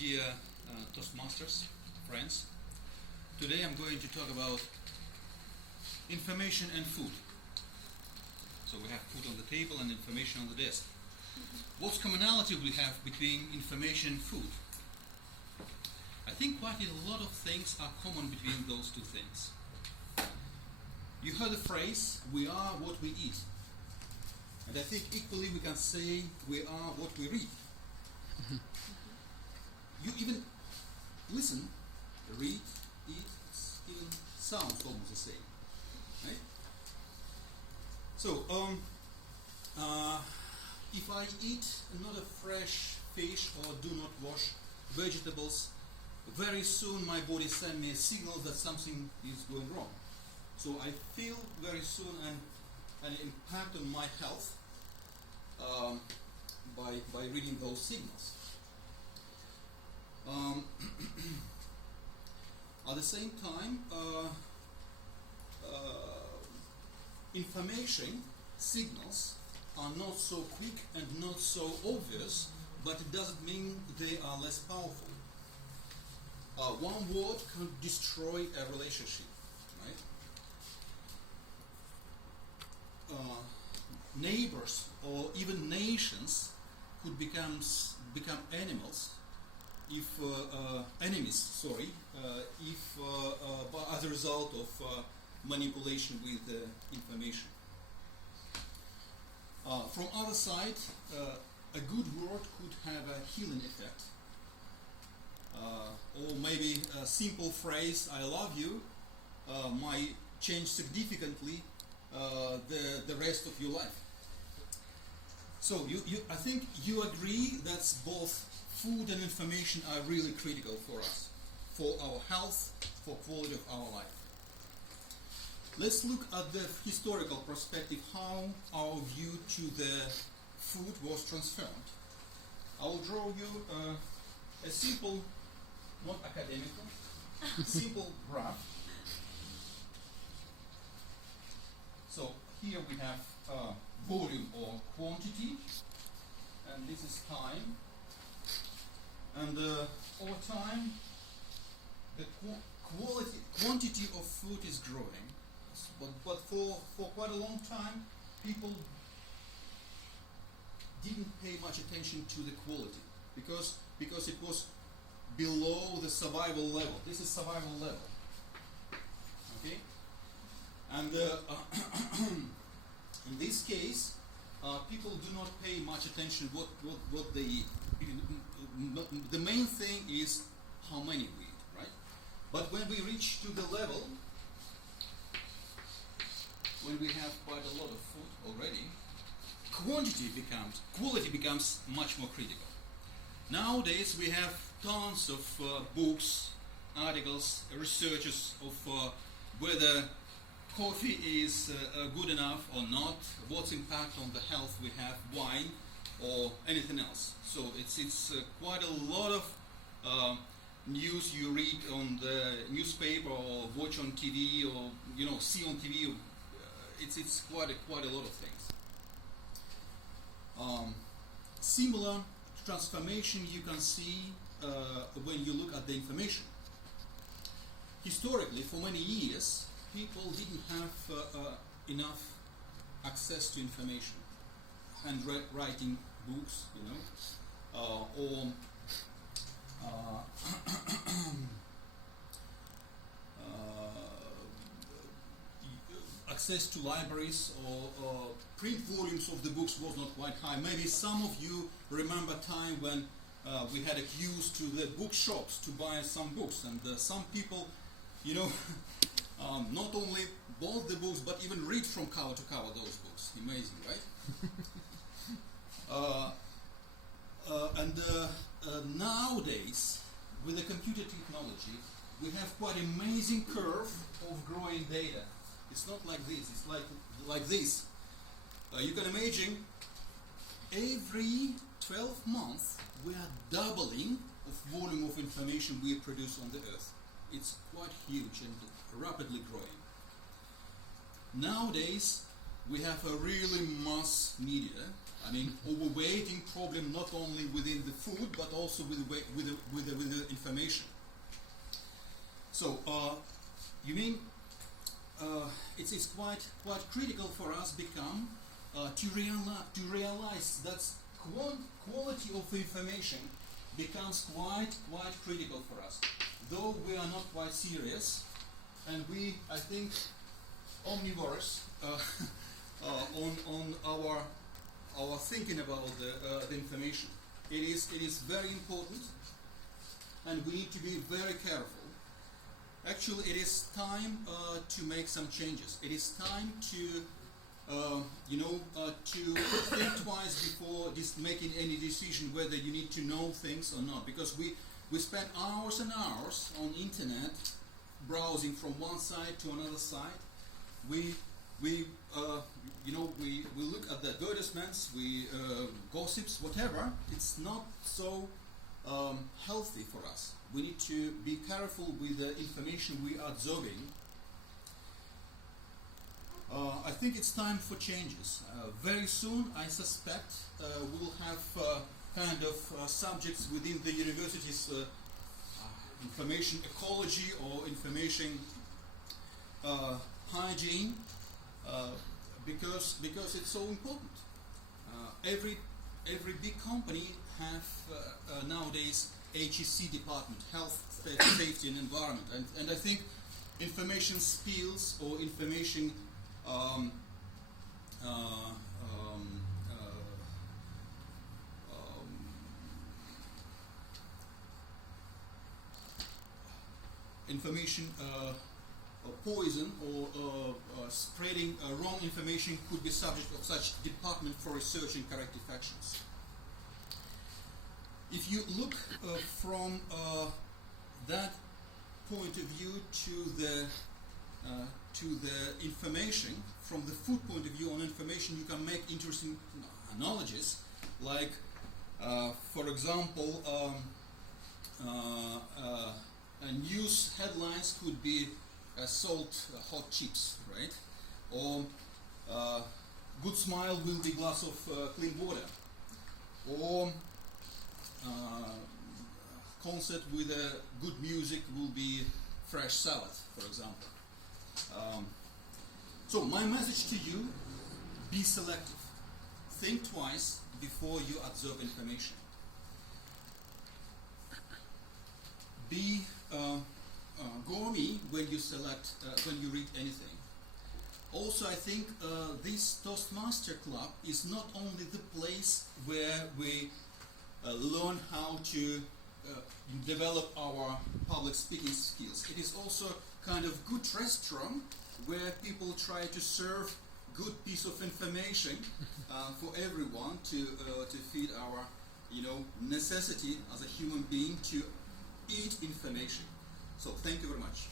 Dear Toastbusters friends, today I'm going to talk about information and food. So we have food on the table and information on the desk. What commonality we have between information and food? I think quite a lot of things are common between those two things. You heard the phrase, we are what we eat. And I think equally we can say we are what we read. You even listen, read, eat, it even sounds almost the same. Right? So, if I eat not a fresh fish or do not wash vegetables, very soon my body sends me a signal that something is going wrong. So I feel very soon an impact on my health by reading those signals. At the same time, information signals are not so quick and not so obvious, but it doesn't mean they are less powerful. One word can destroy a relationship, right? Neighbors or even nations could become enemies if as a result of manipulation with information. From other side, a good word could have a healing effect, or maybe a simple phrase "I love you" might change significantly the rest of your life. So I think you agree that both food and information are really critical for us, for our health, for quality of our life. Let's look at the historical perspective, how our view to the food was transformed. I will draw you a simple, not academical, simple graph. So here we have volume or quantity, and this is time. And over time, the quantity of food is growing, but for quite a long time, people didn't pay much attention to the quality because it was below the survival level. This is survival level. Okay, and in this case, people do not pay much attention what they eat. The main thing is how many we eat, right? But when we reach to the level when we have quite a lot of food already, quality becomes much more critical. Nowadays we have tons of books, articles, researches of whether coffee is good enough or not, what's impact on the health we have, wine, or anything else. So it's quite a lot of news you read on the newspaper or watch on TV or see on TV. It's quite a lot of things. Similar transformation you can see when you look at the information. Historically, for many years, people didn't have enough access to information, handwriting books, or access to libraries or print volumes of the books was not quite high. Maybe some of you remember time when we had a queues to the bookshops to buy some books, and some people, not only bought the books but even read from cover to cover those books. Amazing, right? Nowadays, with the computer technology, we have quite an amazing curve of growing data. It's not like this, it's like this. You can imagine every 12 months we are doubling of volume of information we produce on the earth. It's quite huge and rapidly growing. Nowadays we have a really mass media. I mean, overweighting problem not only within the food but also with the information. So, you mean it's quite critical for us to realize that quality of information becomes quite critical for us. Though we are not quite serious, and we, I think, omnivores on our thinking about the information. It is very important, and we need to be very careful. Actually, it is time to make some changes. It is time to to think twice before making any decision whether you need to know things or not. Because we spend hours and hours on internet browsing from one side to another side. We look at the advertisements, gossips, whatever. It's not so healthy for us. We need to be careful with the information we are absorbing. I think it's time for changes. Very soon, I suspect, we'll have kind of subjects within the university's information ecology or information hygiene, because it's so important. Every big company have nowadays HSE department, health, safety and environment, and I think information spills or information poison or spreading wrong information could be subject of such department for research and corrective actions. If you look from that point of view to the information, from the food point of view on information, you can make interesting analogies. Like, for example, news headlines could be salt hot chips, right? Or good smile will be glass of clean water. Or concert with good music will be fresh salad, for example. So my message to you: be selective. Think twice before you absorb information. Be gourmet when you when you read anything. Also, I think this Toastmaster Club is not only the place where we learn how to develop our public speaking skills. It is also kind of good restaurant where people try to serve good piece of information for everyone to feed our necessity as a human being to eat information. So thank you very much.